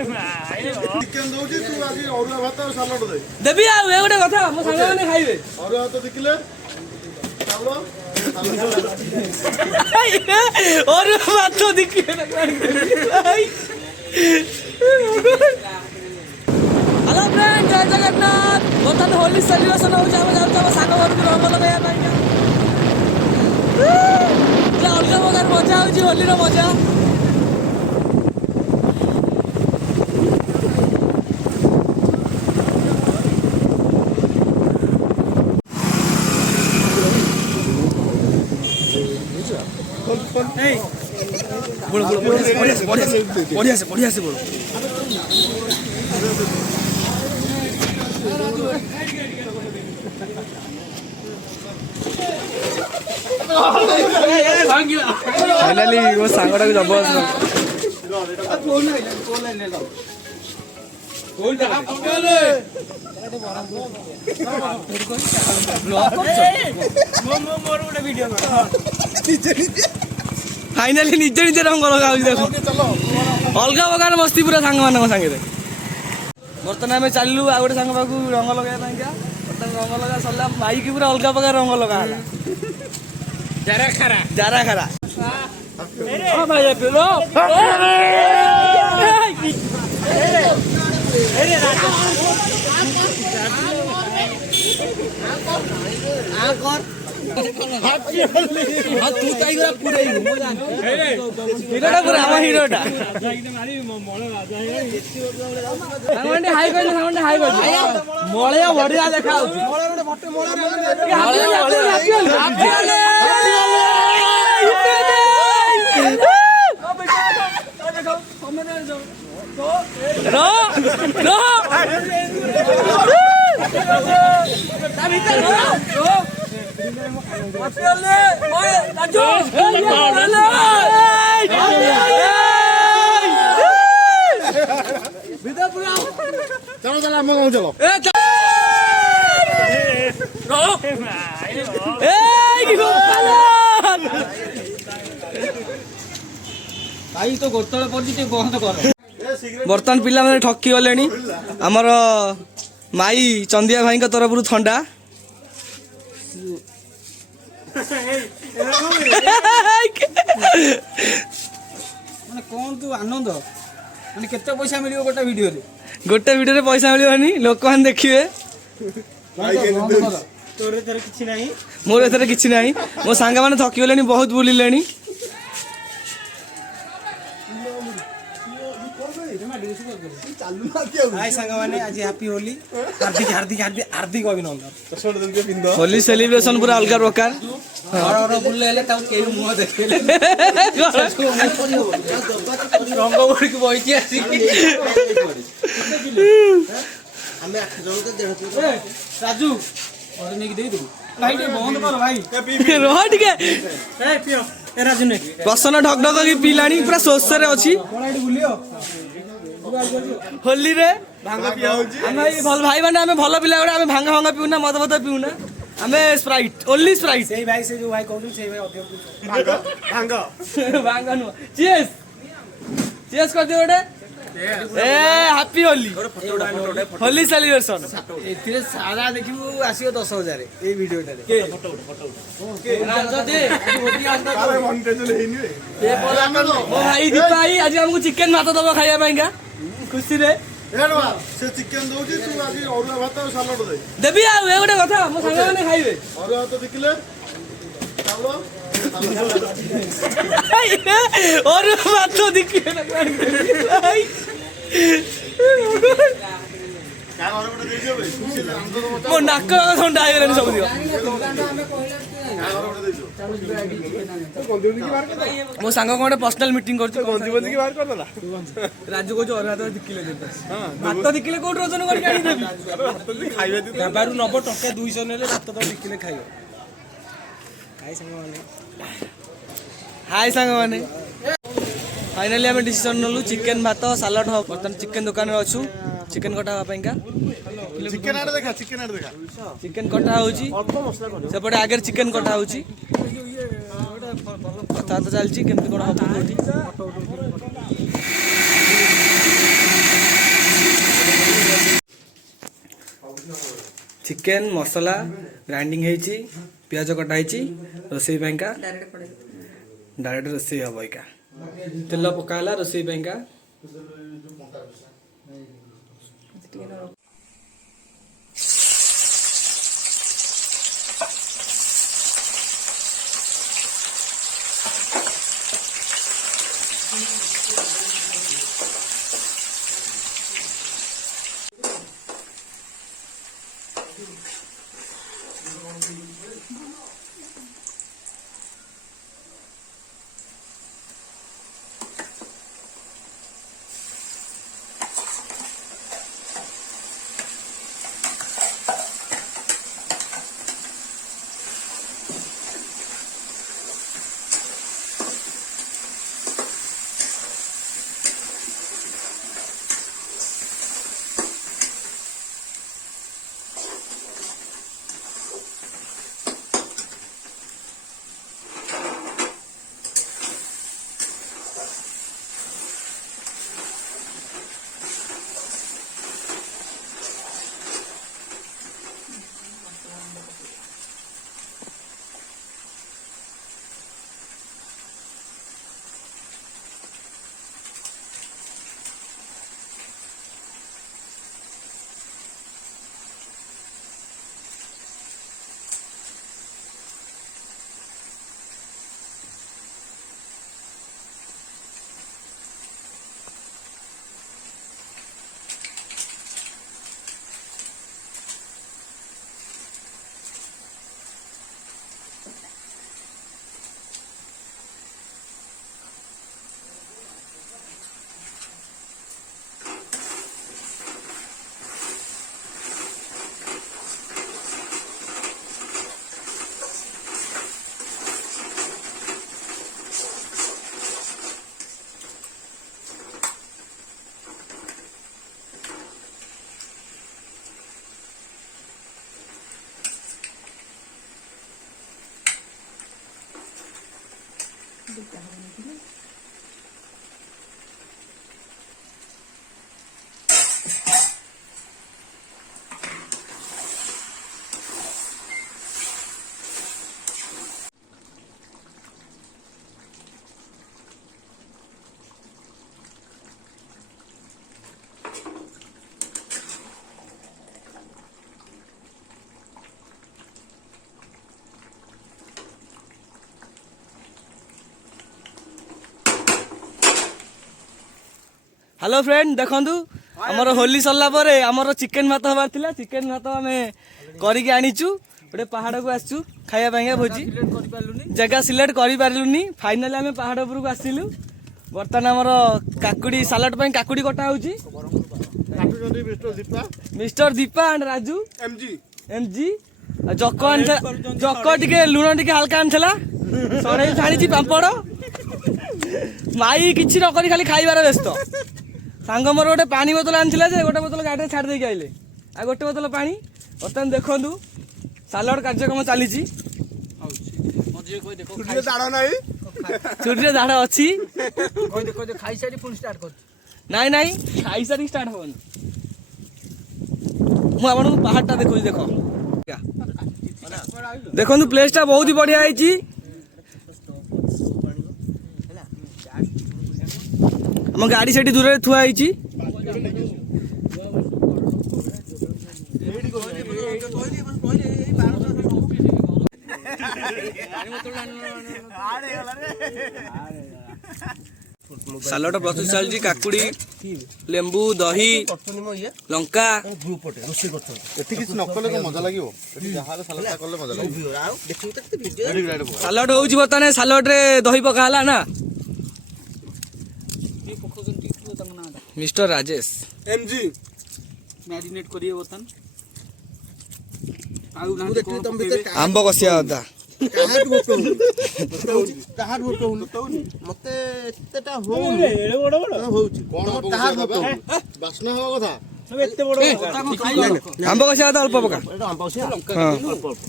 Chicken ଦଉଛି ତୁ ଆଜି ଅରୁଆ ଭାତ ଆଉ ସାଲାଡ ଦେ ଦେବି ଆଉ ଏ ଗୋଟେ କଥା ମୋ ସାଙ୍ଗମାନେ ଖାଇବେ ଅରୁଆ ଭାତ ଦେଖିଲେ ଚାଉଳ ଅରୁଆ ଭାତ ଦେଖିଲେ हेलो फ्रेंड जय जगन्नाथ बर्तमान होली सेलिब्रेशन हो साग घर को रंग लगाया अलग प्रकार मजा हो होली मजा बढ़िया से बोलो फाइनली वो सांगटा को जबरदस्त फाइनली निज निज रंग लगा देख अलग प्रकार मस्ती पूरा सांग मान सागे बर्तमान आम चलू आ गए सांग पाक रंग लगे रंग लगा सरला माई की पूरा अलग प्रकार रंग लगा जारा खरा मलया बढ़िया देखा चलो चलो हम गाँव चलो भाई तो गोतल पड़े बंद कर बर्तमान पिला मैंने ठकी गले आमर माई चंदिया भाई तरफ ठंडा कौन तू आनंद माने केते पैसा मिलियो गोटे वीडियो पैसा मिलवानी लोक मैंने देखिए तोर एथर किछि नाही मोर एथर किछि नाही मो सांगा माने थकी गलेनी बहुत बुलिलेनी हाय सांगा माने आज हैप्पी होली हार्दिक अभिनंदन होली सेलिब्रेशन पूरा अलग प्रकार और बुल्ले हेले ताऊ केहू मुह देखले रंग बड़ी को बहिची आसी हमें 8 जन के 1.5 राजू और नेकी दे दो भाई के बंद कर भाई रह टिके ए पियो ए राजू ने प्रसन्न ढक ढक की पिलानी पूरा सोस रे अछि कोणाडी बुलियो होली रे भांग पिया होची आमे भल भाई माने आमे भल पिला गुडा आमे भांगा भांगा पिउना मद मद पिउना आमे स्प्राइट ओनली स्प्राइट सेही भाई से जो भाई कहू से भाई अधिक भांग भांगा नु चीयर्स चीयर्स कर दियो ओडे ए हैप्पी होली होली सेलिब्रेशन एथिरे सारा देखिबू आसीयो 10000 ए वीडियोटा रे फोटो के राज दे होली आंदा अरे मॉनिटाइजेशन हेनी रे ए बोला ओ भाई दीपा भाई आज हमको चिकन भात दबो खाइया पाइंगा खुशी रे एडवा से चिकेन दଉଛି तू आजी अरुआ भात और सालाड दे देबी आ ए गोटे कथा मो संग माने खाइबे अरुआ भात देखिले चाउଳ और भात देखिए मो नाक ठंडा हो गलानी सब दियो मो सांग कोन पर्सनल मीटिंग करछु बंदी बंदी की बाहर कर देला राजू को जो और भात दिखिले दे भात दिखिले कोट रोजन कर काढी देबी भात भी खाइबे दे बाबारू नबो टका 200 नेले भात तो दिखिले खाइयो हाय संग माने हाय सांग माने फाइनली आम डिसीजन नलु चिकेन भात सालाड हो बर्तमान चिकेन दुकान में अच्छु चिकेन कटा पाइंका चिकेन आड़ देखा चिकेन कटा होची अल्प मसला कर सेपटे आगे चिकेन कटा होची कथा तो चलची केमती कोन हो कोठी चिकेन मसला ग्राइंडिंग ହେଇଛି पियाज कटा ହେଇଛି रोसई पाइका डायरेक्ट रोसई हबो इका तेल पकाला रोसई पाइका हेलो फ्रेंड देखंतु हमर होली सरला परे हमर चिकेन भात हबार थिला चिकेन भात हमें करी के आनिचु गोटे पहाड़ को आसचु खाया पाएंगे भोजी जगह सिलेक्ट करि पारलुनी फाइनली हमें पहाड़ ऊपर को आसिलु बर्तमान हमर काकुडी सलाड पई काकुडी कटा होउची mister Deepa and Raju MG जक टिके लुण टिके हल्का आनथला सड़े छाणी पापड़ माई किछि न करी खाली खाइबार व्यस्त सांग मोर गोटे पानी बोतल आनथिला जे गोटे बोतल गाड़ी छाड़ दे के आइले आ गोटे बोतल पानी बर्तमान देखंतु सालाड कार्यक्रम चली छुट्टी दाड़ अच्छी नाई नाई खाई सारी स्टार्ट हबन मु आपन पहाड़ टा देखो देखो देखंतु प्लेस टा बहुत ही बढ़िया आइची हम गाड़ी सेठी दूर थुआ आइची सालाड प्रस्तुत चलती काकुड़ी लेंबू दही लंका सालाड होउची बर्तमान सालाड रे दही पका हला ना मिस्टर राजेश एमजी मैरिनेट करिए बर्तन आंब कसिया होता मते एतेटा होउनी एळे बड़ बड़ होउची कोन ताहा बासना हवा कथा एते बड़ आंब कसिया होता अल्प पका आंब कसिया हां अल्प अल्प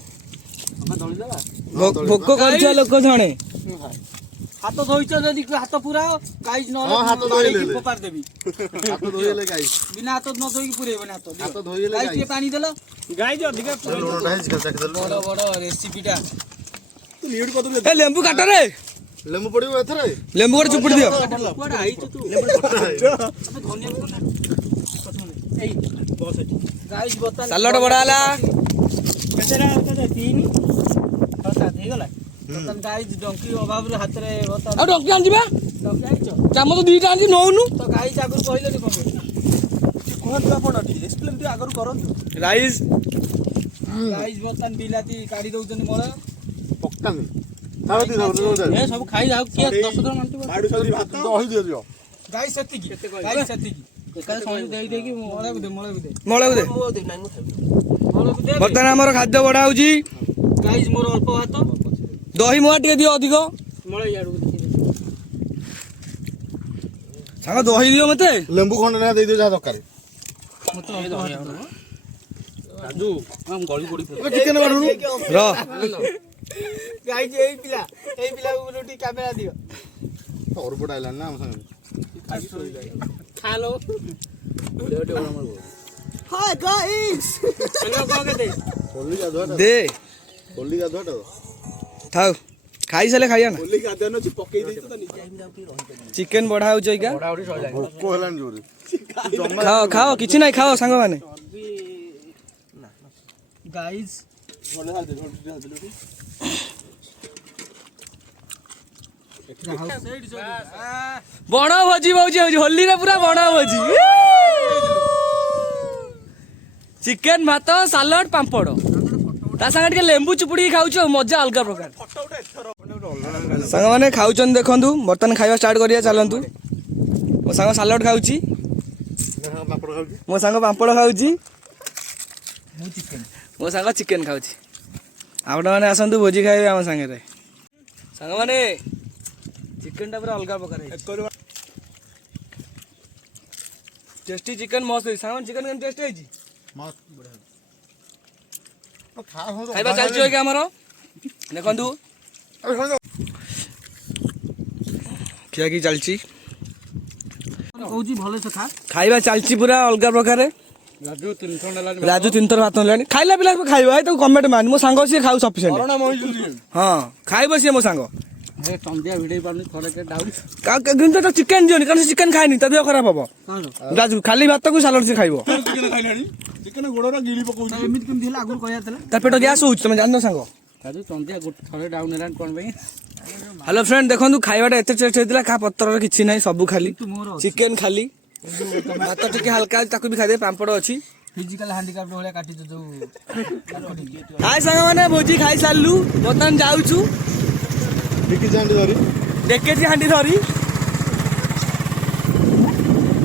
भोको करछा लोक जणे ହାତ ଧୋଇଛ ଯଦି ହାତ ପୁରାଅ ଗାଇଜ ହଁ, ହାତ ଧୋଇଲେ। ନହେଲେ ଫୋପାଡ଼ି ଦେବି ହାତ ଧୋଇଲେ ଗାଈ ବିନା ହାତ ନ ଧୋଇକି ପୁରେଇବନି ହାତ ହାତ ଧୋଇଲେ ଗାଇଜ ଗାଈ ଟିକେ ପାଣି ଦେଲ ଗାଈ ଅଧିକା ଲୁଣଟା ହେଇଛି ଚାଖିଦେଲୁ ବଡ ବଡ ରେସିପିଟା ଏ ଲେମ୍ବୁ କାଟରେ ଲେମ୍ବୁ ପଡିବ ଏଥରେ ଲେମ୍ବୁ ଗୋଟେ ଚୁପୁଡି ଦିଅ କୁଆଡେ ଆଇଛୁ ତୁ ଏଇ ବସ ଏଠି ଗାଇଜ ବର୍ତ୍ତମାନ ସାଲଡ ବଡ ହେଲା ବର୍ତ୍ତମାନ ଗାଇଜ ଡଙ୍କି ଅଭାବରୁ ହାତରେ ବର୍ତ୍ତମାନ ଆଉ ଡଙ୍କି ଆଣିଯିବା ଡଙ୍କି ଆଣିଛ ଚାମ ତ ଦିଟା ଆଣିଛି ନଉନୁ ତ ଗାଇଜ ଆଗରୁ କହିଲେନି କଣ କୁହନ୍ତୁ ଆପଣ ଟିକେ ଏକ୍ସପ୍ଲେନ୍ ଟିକେ ଆଗରୁ କରନ୍ତୁ ରାଇସ୍ ଗାଇଜ ବର୍ତ୍ତମାନ ବିଲାତି କାଢି ଦଉଛନ୍ତି ମଳ ପକାନି ହଳଦୀ ଏ ସବୁ ଖାଇ ଯାଉ କିଏ 10 ଥର ମାଣ୍ଟିବ ଦହି ଦିଅ ଗାଇ ସେତିକି ଗାଇ ସେତିକି ଏକାରେ ସମୟ ଦେଇ ଦେଇକି ମଳକୁ ଦେ ମଳକୁ ଦେ ମଳକୁ ଦେ ବର୍ତ୍ତମାନ ଆମର ଖାଦ୍ୟ ବଢା ହଉଛି ଗାଇଜ ମୋର ଅଳ୍ପ ଭାତ ଦହି ମୁଆ ଟିକେ ଦିଅ ଅଧିକ ମଳ ଇଆଡକୁ ସାଙ୍ଗ ଦହି ଦିଅ ମତେ ଲେମ୍ବୁ ଖଣ୍ଡେ ନା ଦେଇଦିଅ ଯାହା ଦରକାର ମତେ ଅଳ୍ପ ଭାତ ରାଜୁ ଗଳି ପଡି ଚିକେନ ବାଢୁନୁ ର ଗାଇଜ ଏଇ ପିଲାକୁ ଗୋଟେ କ୍ୟାମେରା ଦିଅ ଅରୁପଟ ଆଇଲାଣି ନା ଆମ ସାଙ୍ଗରେ ହ୍ୟାଲୋ ହାଇ ଗାଇଜ ହ୍ୟାଲୋ କହ କେତେ ହୋଲି ଗାଧୁଆଟା ଦେ ହୋଲି ଗାଧୁଆଟା ଥାଉ ଖାଇସାରିଲେ ଖାଇବା ନା ହୋଲି ଗାଧୁଆ ନଛି ପକେଇ ଦେଇଛୁ ତ ଚିକେନ ବଢା ହଉଛି ଏଇକା ଭୋକ ହେଲାଣି ଜୋରେ ଖାଅ ଖାଅ କିଛି ନାହିଁ ଖାଅ ସାଙ୍ଗମାନେ ଗାଇଜ ବଣ ଭୋଜି ହଉଛି ହୋଲିରେ ପୁରା ବଣ ଭୋଜି ଚିକେନ ଭାତ ସାଲଡ ପାମ୍ପଡ ତା ସାଙ୍ଗେ ଟିକେ ଲେମ୍ବୁ ଚୁପୁଡିକି ଖାଉଛୁ ଆଉ ମଜା ଅଲଗା ପ୍ରକାର ସାଙ୍ଗମାନେ ଖାଉଛନ୍ତି ଦେଖନ୍ତୁ ବର୍ତ୍ତମାନ ଖାଇବା ଷ୍ଟାର୍ଟ କରିବା ଚାଲନ୍ତୁ ମୋ ସାଙ୍ଗ ସାଲଡ ଖାଉଛି ମୋ ସାଙ୍ଗ ପାମ୍ପଡ ଖାଉଛି ମୋ ସାଙ୍ଗ ଚିକେନ ଖାଉଛି ଆପଣମାନେ ଆସନ୍ତୁ ଭୋଜି ଖାଇବେ ଆମ ସାଙ୍ଗରେ ସାଙ୍ଗମାନେ ଚିକେନଟା ପୁରା ଅଲଗା ପ୍ରକାର ହେଇଛି ଟେଷ୍ଟି ଚିକେନ ମସ୍ତ ହେଇଛି ସାଙ୍ଗମାନେ ଚିକେନ କେମିତି ଟେଷ୍ଟ ହେଇଛି ଖାଇବା ଚାଲିଛି ଆଜ୍ଞା ଆମର ଦେଖନ୍ତୁ ଖିଆଖି ଚାଲିଛି କହୁଛି ଭଲସେ ଖା ଖାଇବା ଚାଲିଛି ପୁରା ଅଲଗା ପ୍ରକାର ରାଜୁ 3 ଥର ଭାତ ନେଲାଣି ଖାଇଲା ପିଲା ଖାଇବା ତାକୁ କମେଣ୍ଟ ମାନି ମୋ ସାଙ୍ଗ ସିଏ ଖାଉ ସଫିସିଏଣ୍ଟ ହଁ ଖାଇବ ସିଏ ମୋ ସାଙ୍ଗ ସନ୍ଧ୍ୟା ଭିଡେଇ ପାରୁନି ଥରେ ଡାଉଟ କିନ୍ତୁ ତ ଚିକେନ ଦିଅନି କାରଣ ଚିକେନ ଖାଇନି ତା ଦେହ ଖରାପ ହବ ରାଜୁ ଖାଲି ଭାତକୁ ସାଲଡ ସେ ଖାଇବ ଏମିତି କେମିତି ହେଲା ଆଗରୁ କହିବାର ଥିଲା ତା ପେଟ ଗ୍ୟାସ୍ ହଉଛି ତମେ ଜାଣିନ ସାଙ୍ଗ ସନ୍ଧ୍ୟା ଥରେ ଡାଉନ ହେଲାଣି କଣ ପାଇଁ ହ୍ୟାଲୋ ଫ୍ରେଣ୍ଡ ଦେଖନ୍ତୁ ଖାଇବାଟା ଏତେ ଟେଷ୍ଟ ହେଇଥିଲା କାହା ପତ୍ରରେ କିଛି ନାହିଁ ସବୁ ଖାଲି ଚିକେନ ଖାଲି ଭାତ ଟିକେ ହାଲକା ତାକୁ ବି ଖାଇଦେବେ ପାମ୍ପଡ଼ ଅଛି ଫିଜିକାଲ ହ୍ୟାଣ୍ଡିକ୍ୟାପ୍ଟ ଭଳିଆ କାଟିଛ ଯୋଉ ହାଇ ସାଙ୍ଗମାନେ ଭୋଜି ଖାଇ ସାରିଲୁ ବର୍ତ୍ତମାନ ଯାଉଛୁ ଡେକେଜି ହାଣ୍ଡି ଧରି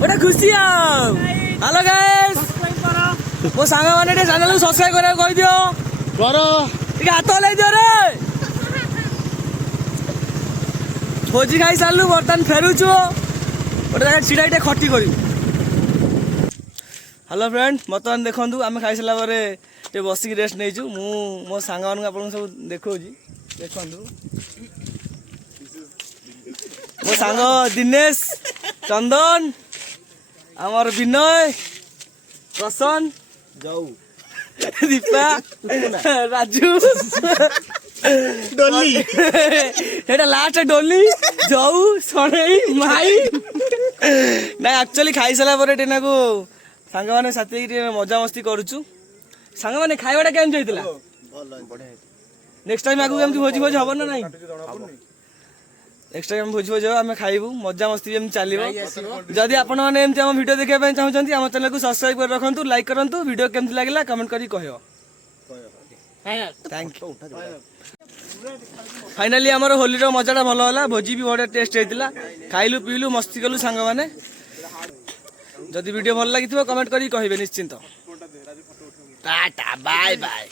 ଗୋଟେ ଖୁସି ଆଉ ହ୍ୟାଲୋ ଗାଇସ୍ ମୋ ସାଙ୍ଗମାନେ ଟିକେ ଚ୍ୟାନେଲକୁ ସବସ୍କ୍ରାଇବ କରିବାକୁ କହିଦିଅ ଟିକେ ହାତ ହଲେଇ ଦିଅ ରେ ଭୋଜି ଖାଇ ସାରିଲୁ ବର୍ତ୍ତମାନ ଫେରୁଛୁ ଗୋଟେ ଜାଗା ଛିଡ଼ା ଟିକେ ଖଟି କରିବୁ ହ୍ୟାଲୋ ଫ୍ରେଣ୍ଡ ବର୍ତ୍ତମାନ ଦେଖନ୍ତୁ ଆମେ ଖାଇସାରିଲା ପରେ ଟିକେ ବସିକି ରେଷ୍ଟ ନେଇଛୁ ମୁଁ ମୋ ସାଙ୍ଗମାନଙ୍କୁ ଆପଣଙ୍କୁ ସବୁ ଦେଖାଉଛି ଦେଖନ୍ତୁ ମୋ ସାଙ୍ଗ ଦିନେଶ ଚନ୍ଦନ ଆମର ବିନୟ ପ୍ରସନ୍ନ ଦୀପା ରାଜୁ ଡୋଲି ଏଇଟା ଲାଷ୍ଟ ଡୋଲି ଯଉ ସଣେଇ ମାଇ ନାଇଁ ଆକ୍ଚୁଆଲି ଖାଇସାରିଲା ପରେ ଟିକେ ନାକୁ ସାଙ୍ଗମାନେ ସାଥି ହେଇକି ଟିକେ ମଜାମସ୍ତି କରୁଛୁ ସାଙ୍ଗମାନେ ଖାଇବାଟା କେମିତି ହେଇଥିଲା ନେକ୍ସଟ ଟାଇମ୍ ଆଗକୁ ଏମିତି ଭୋଜି ହବ ନା ନାଇଁ ନେକ୍ସଟ ଟାଇମ୍ ଭୋଜି ହବ ଆମେ ଖାଇବୁ ମଜାମସ୍ତି ଏମିତି ଚାଲିବ ଯଦି ଆପଣମାନେ ଏମିତି ଆମ ଭିଡ଼ିଓ ଦେଖିବା ପାଇଁ ଚାହୁଁଛନ୍ତି ଆମ ଚ୍ୟାନେଲକୁ ସବସ୍କ୍ରାଇବ କରି ରଖନ୍ତୁ ଲାଇକ୍ କରନ୍ତୁ ଭିଡ଼ିଓ କେମିତି ଲାଗିଲା କମେଣ୍ଟ କରି କହିବ फाइनाली आमर होली मजाटा भल है भोजी भी बढ़िया टेस्ट होता खाइलु पीलु मस्ती कलु सांग मैंने जदि वीडियो भल लगी कमेंट करी कहे निश्चिंत टाटा बाय बाय।